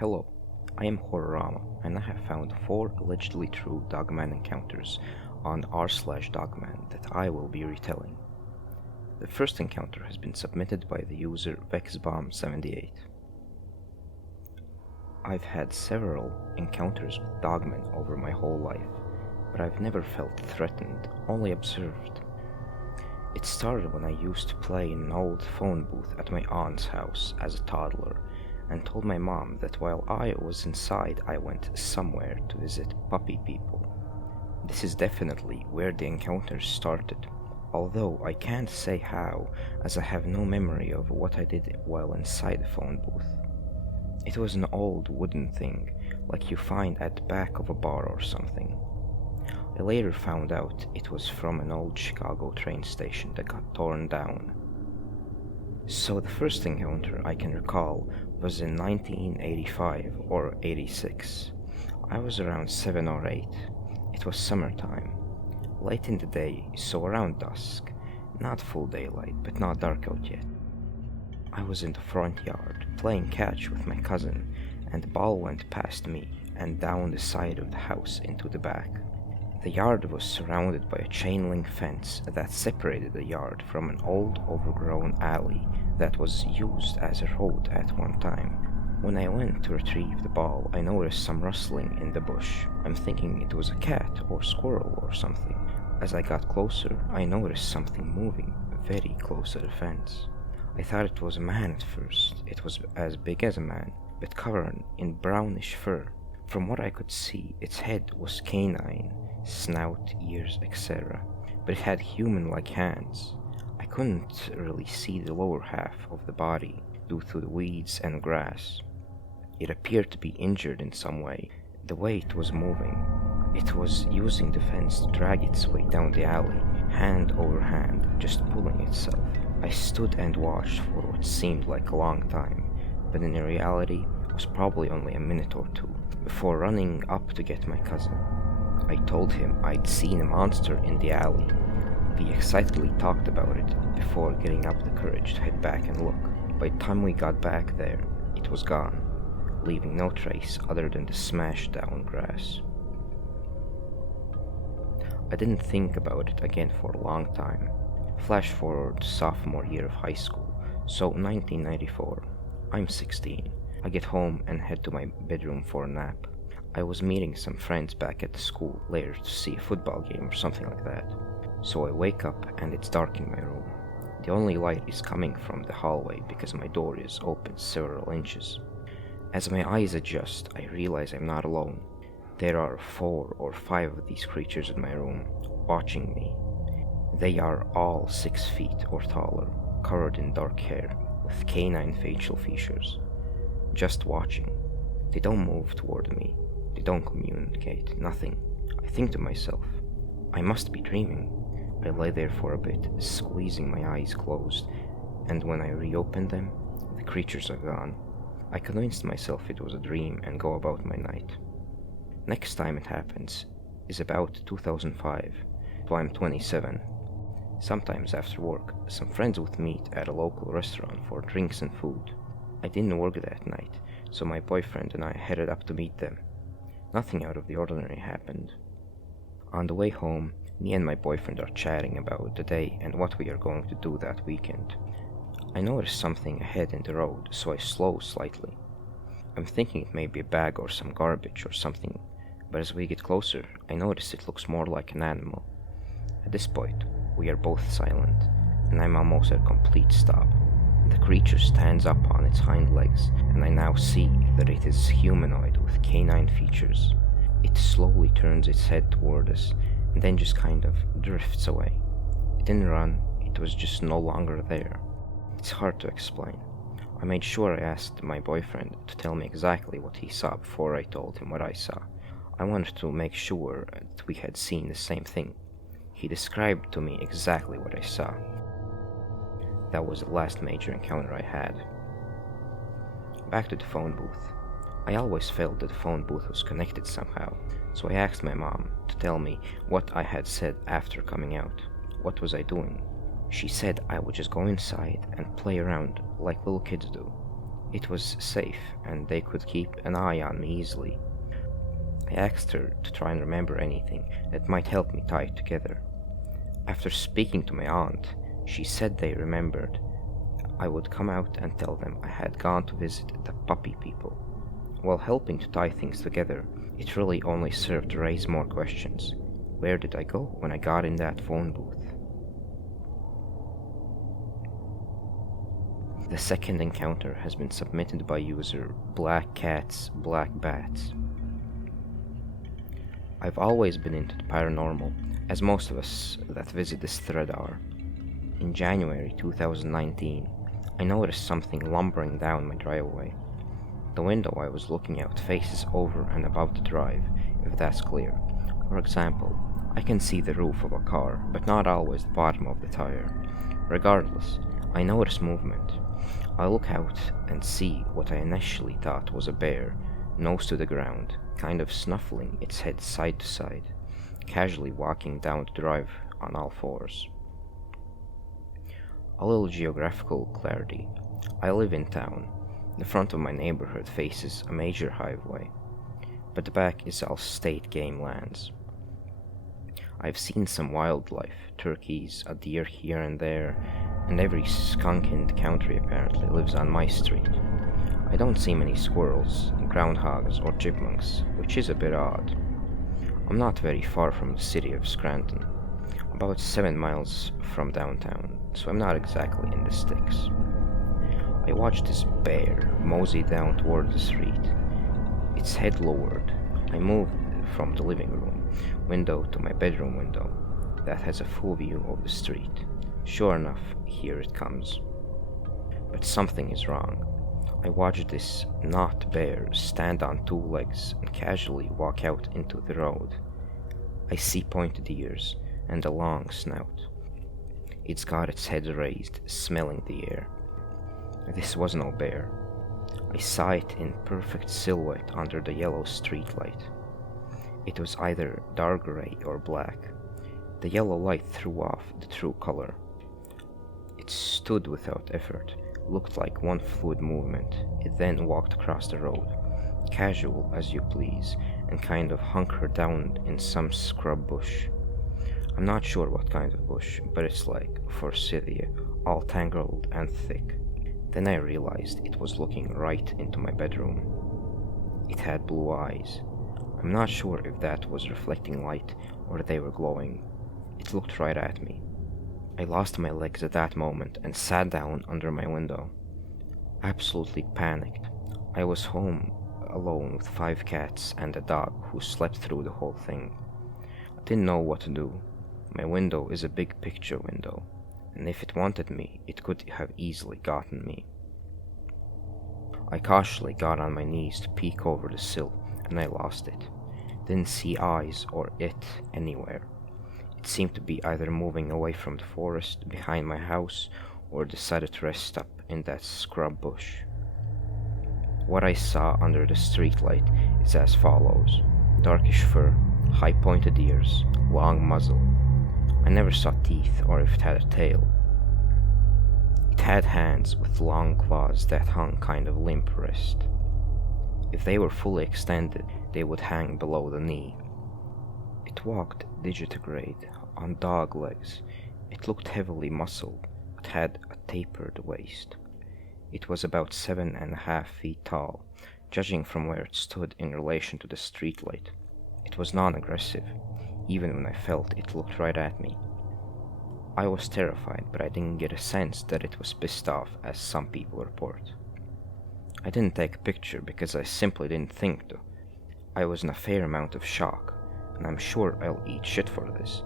Hello, I am Horrorama, and I have found 4 allegedly true Dogman encounters on r/Dogman that I will be retelling. The first encounter has been submitted by the user VexBomb78. I've had several encounters with Dogmen over my whole life, but I've never felt threatened, only observed. It started when I used to play in an old phone booth at my aunt's house as a toddler, and told my mom that while I was inside I went somewhere to visit puppy people. This is definitely where the encounters started, although I can't say how, as I have no memory of what I did while inside the phone booth. It was an old wooden thing, like you find at the back of a bar or something. I later found out it was from an old Chicago train station that got torn down. So the first encounter I can recall was in 1985 or 86. I was around 7 or 8. It was summertime, late in the day, so around dusk, not full daylight, but not dark out yet. I was in the front yard, playing catch with my cousin, and the ball went past me and down the side of the house into the back. The yard was surrounded by a chain-link fence that separated the yard from an old overgrown alley that was used as a road at one time. When I went to retrieve the ball, I noticed some rustling in the bush. I'm thinking it was a cat or squirrel or something. As I got closer, I noticed something moving very close to the fence. I thought it was a man at first. It was as big as a man, but covered in brownish fur. From what I could see, its head was canine, snout, ears, etc., but it had human-like hands. I couldn't really see the lower half of the body due to the weeds and grass. It appeared to be injured in some way. The way it was moving, it was using the fence to drag its way down the alley, hand over hand, just pulling itself. I stood and watched for what seemed like a long time, but in reality it was probably only a minute or two, before running up to get my cousin. I told him I'd seen a monster in the alley. We excitedly talked about it before getting up the courage to head back and look. By the time we got back there, it was gone, leaving no trace other than the smashed down grass. I didn't think about it again for a long time. Flash forward to sophomore year of high school, so 1994. I'm 16. I get home and head to my bedroom for a nap. I was meeting some friends back at the school later to see a football game or something like that. So I wake up and it's dark in my room. The only light is coming from the hallway because my door is open several inches. As my eyes adjust, I realize I'm not alone. There are 4 or 5 of these creatures in my room, watching me. They are all 6 feet or taller, covered in dark hair, with canine facial features. Just watching. They don't move toward me. They don't communicate, nothing. I think to myself, I must be dreaming. I lay there for a bit, squeezing my eyes closed, and when I reopen them, the creatures are gone. I convinced myself it was a dream and go about my night. Next time it happens is about 2005, so I'm 27. Sometimes after work, some friends would meet at a local restaurant for drinks and food. I didn't work that night, so my boyfriend and I headed up to meet them. Nothing out of the ordinary happened. On the way home, me and my boyfriend are chatting about the day and what we are going to do that weekend. I notice something ahead in the road, so I slow slightly. I'm thinking it may be a bag or some garbage or something, but as we get closer, I notice it looks more like an animal. At this point, we are both silent, and I'm almost at a complete stop. The creature stands up on its hind legs, and I now see that it is humanoid with canine features. It slowly turns its head toward us, and then just kind of drifts away. It didn't run, it was just no longer there. It's hard to explain. I made sure I asked my boyfriend to tell me exactly what he saw before I told him what I saw. I wanted to make sure that we had seen the same thing. He described to me exactly what I saw. That was the last major encounter I had. Back to the phone booth. I always felt that the phone booth was connected somehow, so I asked my mom to tell me what I had said after coming out. What was I doing? She said I would just go inside and play around like little kids do. It was safe, and they could keep an eye on me easily. I asked her to try and remember anything that might help me tie it together. After speaking to my aunt, she said they remembered. I would come out and tell them I had gone to visit the puppy people. While helping to tie things together, it really only served to raise more questions. Where did I go when I got in that phone booth? The second encounter has been submitted by user Black Cats Black Bats. I've always been into the paranormal, as most of us that visit this thread are. In January 2019, I noticed something lumbering down my driveway. The window I was looking out faces over and above the drive, if that's clear. For example, I can see the roof of a car, but not always the bottom of the tire. Regardless, I notice movement. I look out and see what I initially thought was a bear, nose to the ground, kind of snuffling its head side to side, casually walking down the drive on all fours. A little geographical clarity. I live in town. The front of my neighborhood faces a major highway, but the back is all state game lands. I've seen some wildlife, turkeys, a deer here and there, and every skunk in the country apparently lives on my street. I don't see many squirrels, groundhogs, or chipmunks, which is a bit odd. I'm not very far from the city of Scranton, about 7 miles from downtown, so I'm not exactly in the sticks. I watched this bear mosey down toward the street, its head lowered. I moved from the living room window to my bedroom window that has a full view of the street. Sure enough, here it comes. But something is wrong. I watched this not bear stand on 2 legs and casually walk out into the road. I see pointed ears and a long snout. It's got its head raised, smelling the air. This was no bear. I saw it in perfect silhouette under the yellow streetlight. It was either dark gray or black. The yellow light threw off the true color. It stood without effort, looked like one fluid movement. It then walked across the road, casual as you please, and kind of hunkered down in some scrub bush. I'm not sure what kind of bush, but it's like forsythia, all tangled and thick. Then I realized it was looking right into my bedroom. It had blue eyes. I'm not sure if that was reflecting light or they were glowing. It looked right at me. I lost my legs at that moment and sat down under my window. Absolutely panicked. I was home alone with 5 cats and a dog who slept through the whole thing. I didn't know what to do. My window is a big picture window, and if it wanted me, it could have easily gotten me. I cautiously got on my knees to peek over the sill, and I lost it. Didn't see eyes or it anywhere. It seemed to be either moving away from the forest behind my house or decided to rest up in that scrub bush. What I saw under the streetlight is as follows: darkish fur, high pointed ears, long muzzle. I never saw teeth or if it had a tail. It had hands with long claws that hung kind of limp wrist. If they were fully extended, they would hang below the knee. It walked digitigrade on dog legs. It looked heavily muscled, but had a tapered waist. It was about 7.5 feet tall, judging from where it stood in relation to the streetlight. It was non-aggressive. Even when I felt it looked right at me. I was terrified, but I didn't get a sense that it was pissed off, as some people report. I didn't take a picture because I simply didn't think to. I was in a fair amount of shock, and I'm sure I'll eat shit for this,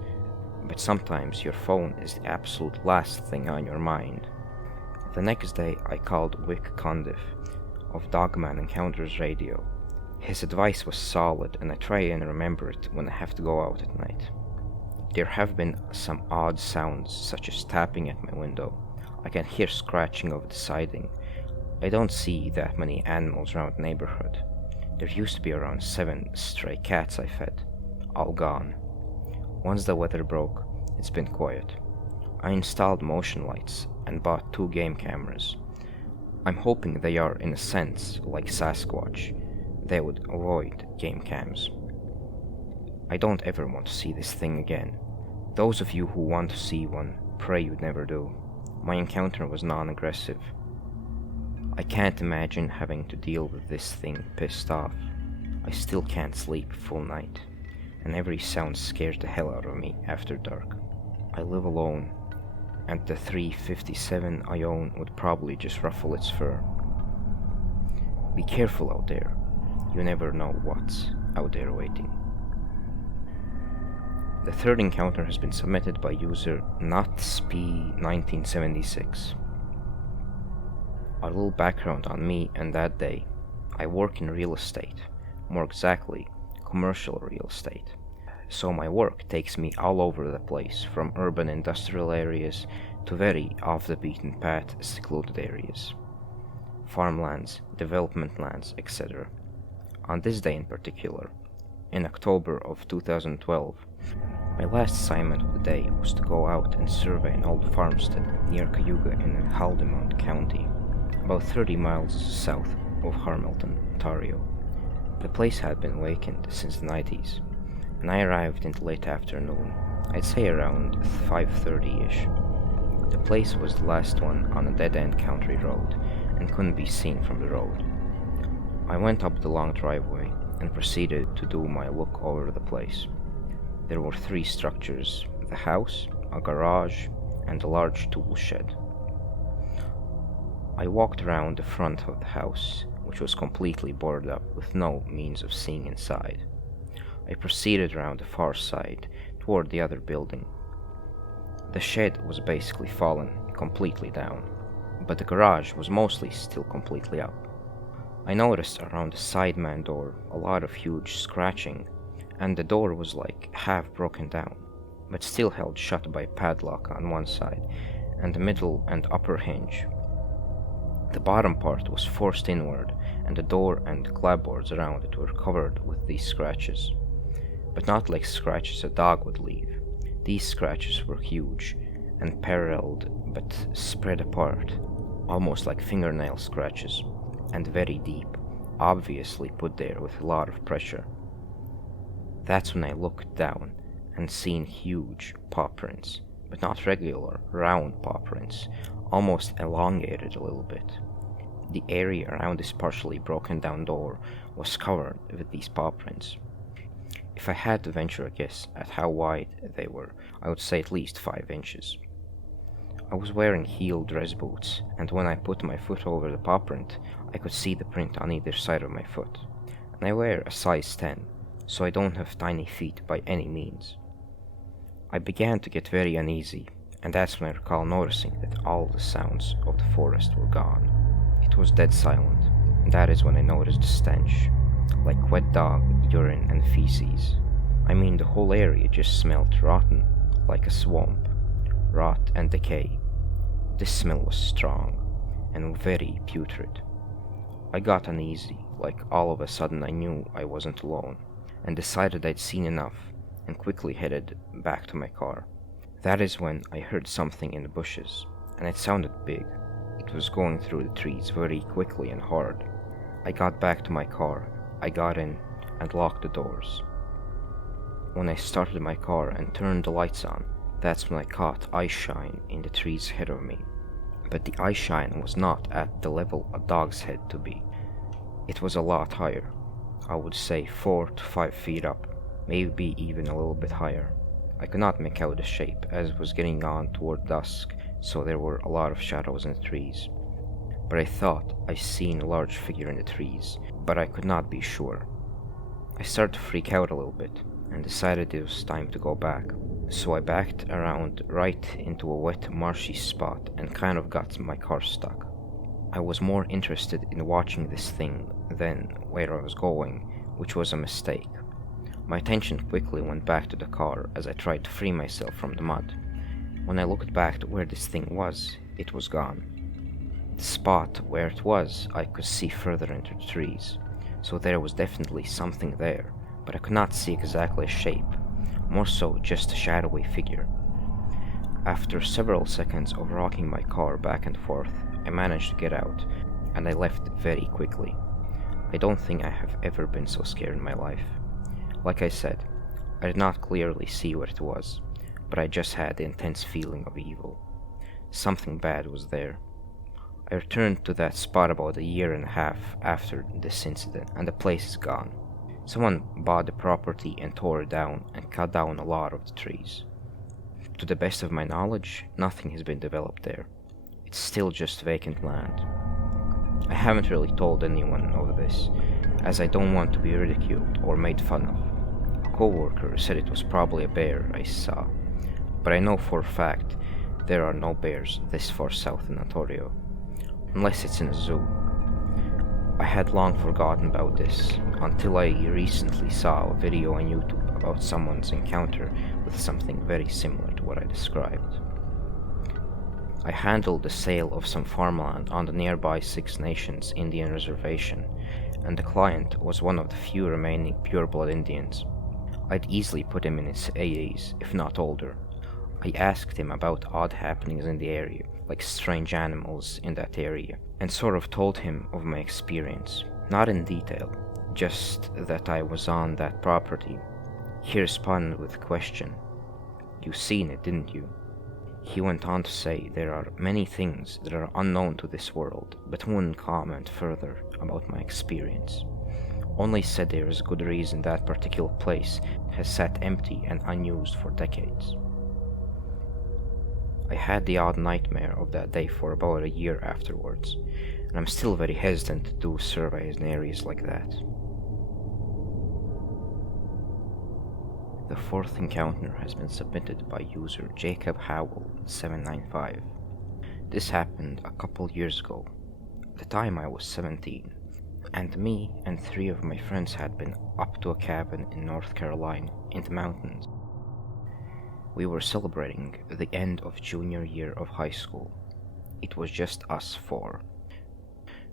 but sometimes your phone is the absolute last thing on your mind. The next day I called Wick Condiff of Dogman Encounters Radio. His advice was solid, and I try and remember it when I have to go out at night. There have been some odd sounds, such as tapping at my window. I can hear scratching over the siding. I don't see that many animals around the neighborhood. There used to be around 7 stray cats I fed, all gone. Once the weather broke, it's been quiet. I installed motion lights and bought 2 game cameras. I'm hoping they are, in a sense, like Sasquatch. They would avoid game cams. I don't ever want to see this thing again. Those of you who want to see one, pray you'd never do. My encounter was non-aggressive. I can't imagine having to deal with this thing pissed off. I still can't sleep full night, and every sound scares the hell out of me after dark. I live alone, and the 357 I own would probably just ruffle its fur. Be careful out there. You never know what's out there waiting. The third encounter has been submitted by user NotSp1976. A little background on me and that day. I work in real estate, more exactly, commercial real estate. So my work takes me all over the place, from urban industrial areas to very off-the-beaten path secluded areas. Farmlands, development lands, etc. On this day in particular, in October of 2012, my last assignment of the day was to go out and survey an old farmstead near Cayuga in Haldimand County, about 30 miles south of Hamilton, Ontario. The place had been vacant since the 90s, and I arrived in the late afternoon, I'd say around 5:30ish. The place was the last one on a dead-end country road and couldn't be seen from the road. I went up the long driveway and proceeded to do my look over the place. There were 3 structures: the house, a garage, and a large tool shed. I walked around the front of the house, which was completely boarded up with no means of seeing inside. I proceeded around the far side, toward the other building. The shed was basically fallen completely down, but the garage was mostly still completely up. I noticed around the sideman door a lot of huge scratching, and the door was like half broken down, but still held shut by a padlock on one side, and the middle and upper hinge. The bottom part was forced inward, and the door and clapboards around it were covered with these scratches. But not like scratches a dog would leave. These scratches were huge and paralleled but spread apart, almost like fingernail scratches, and very deep, obviously put there with a lot of pressure. That's when I looked down and seen huge paw prints, but not regular, round paw prints, almost elongated a little bit. The area around this partially broken down door was covered with these paw prints. If I had to venture a guess at how wide they were, I would say at least 5 inches. I was wearing heel dress boots, and when I put my foot over the paw print, I could see the print on either side of my foot. And I wear a size 10, so I don't have tiny feet by any means. I began to get very uneasy, and that's when I recall noticing that all the sounds of the forest were gone. It was dead silent, and that is when I noticed the stench, like wet dog, urine, and feces. I mean, the whole area just smelled rotten, like a swamp. Rot and decay. This smell was strong, and very putrid. I got uneasy, like all of a sudden I knew I wasn't alone, and decided I'd seen enough, and quickly headed back to my car. That is when I heard something in the bushes, and it sounded big. It was going through the trees very quickly and hard. I got back to my car, I got in, and locked the doors. When I started my car and turned the lights on, that's when I caught eye shine in the trees ahead of me. But the eye shine was not at the level a dog's head to be. It was a lot higher. I would say 4 to 5 feet up, maybe even a little bit higher. I could not make out the shape, as it was getting on toward dusk, so there were a lot of shadows in the trees. But I thought I seen a large figure in the trees, but I could not be sure. I started to freak out a little bit, and decided it was time to go back. So I backed around right into a wet, marshy spot and kind of got my car stuck. I was more interested in watching this thing than where I was going, which was a mistake. My attention quickly went back to the car as I tried to free myself from the mud. When I looked back to where this thing was, it was gone. The spot where it was, I could see further into the trees, so there was definitely something there, but I could not see exactly a shape, more so just a shadowy figure. After several seconds of rocking my car back and forth, I managed to get out, and I left very quickly. I don't think I have ever been so scared in my life. Like I said, I did not clearly see what it was, but I just had the intense feeling of evil. Something bad was there. I returned to that spot about a year and a half after this incident, and the place is gone. Someone bought the property and tore it down and cut down a lot of the trees. To the best of my knowledge, nothing has been developed there. It's still just vacant land. I haven't really told anyone of this, as I don't want to be ridiculed or made fun of. A coworker said it was probably a bear I saw, but I know for a fact there are no bears this far south in Ontario, unless it's in a zoo. I had long forgotten about this until I recently saw a video on YouTube about someone's encounter with something very similar to what I described. I handled the sale of some farmland on the nearby Six Nations Indian Reservation, and the client was one of the few remaining pure-blood Indians. I'd easily put him in his 80s, if not older. I asked him about odd happenings in the area, like strange animals in that area, and sort of told him of my experience. Not in detail, just that I was on that property. He responded with a question. "You seen it, didn't you?" He went on to say there are many things that are unknown to this world, but wouldn't comment further about my experience. Only said there is good reason that particular place has sat empty and unused for decades. I had the odd nightmare of that day for about a year afterwards, and I'm still very hesitant to do surveys in areas like that. The fourth encounter has been submitted by user Jacob Howell 795. This happened a couple years ago. At the time I was 17, and me and 3 of my friends had been up to a cabin in North Carolina in the mountains. We were celebrating the end of junior year of high school. It was just us 4.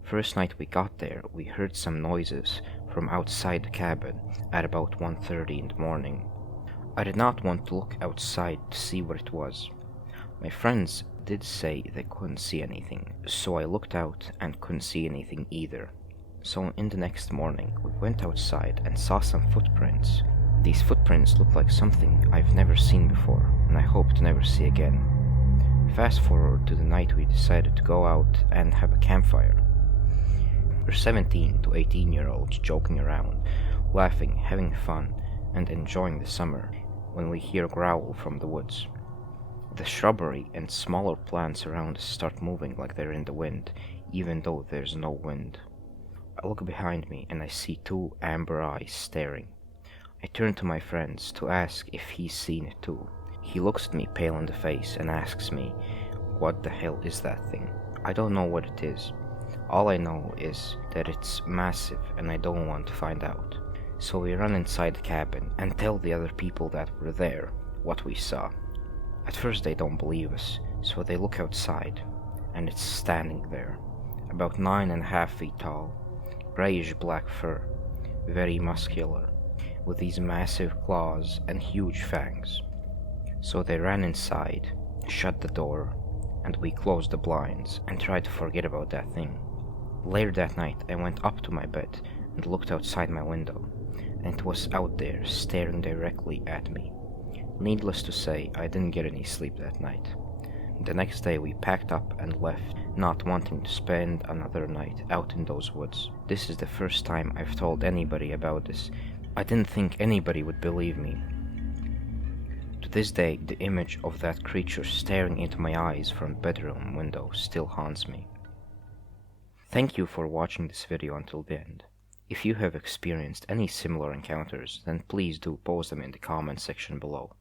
First night we got there, we heard some noises from outside the cabin at about 1:30 in the morning. I did not want to look outside to see what it was. My friends did say they couldn't see anything, so I looked out and couldn't see anything either. So in the next morning, we went outside and saw some footprints. These footprints looked like something I've never seen before, and I hope to never see again. Fast forward to the night we decided to go out and have a campfire. We're 17 to 18-year-olds joking around, laughing, having fun, and enjoying the summer, when we hear a growl from the woods. The shrubbery and smaller plants around us start moving like they're in the wind, even though there's no wind. I look behind me and I see 2 amber eyes staring. I turn to my friends to ask if he's seen it too. He looks at me pale in the face and asks me, "What the hell is that thing?" I don't know what it is. All I know is that it's massive and I don't want to find out. So we run inside the cabin and tell the other people that were there what we saw. At first they don't believe us, so they look outside, and it's standing there, about 9.5 feet tall, grayish black fur, very muscular, with these massive claws and huge fangs. So they ran inside, shut the door, and we closed the blinds and tried to forget about that thing. Later that night I went up to my bed and looked outside my window, and it was out there staring directly at me. Needless to say, I didn't get any sleep that night. The next day we packed up and left, not wanting to spend another night out in those woods. This is the first time I've told anybody about this. I didn't think anybody would believe me. To this day, the image of that creature staring into my eyes from the bedroom window still haunts me. Thank you for watching this video until the end. If you have experienced any similar encounters, then please do post them in the comment section below.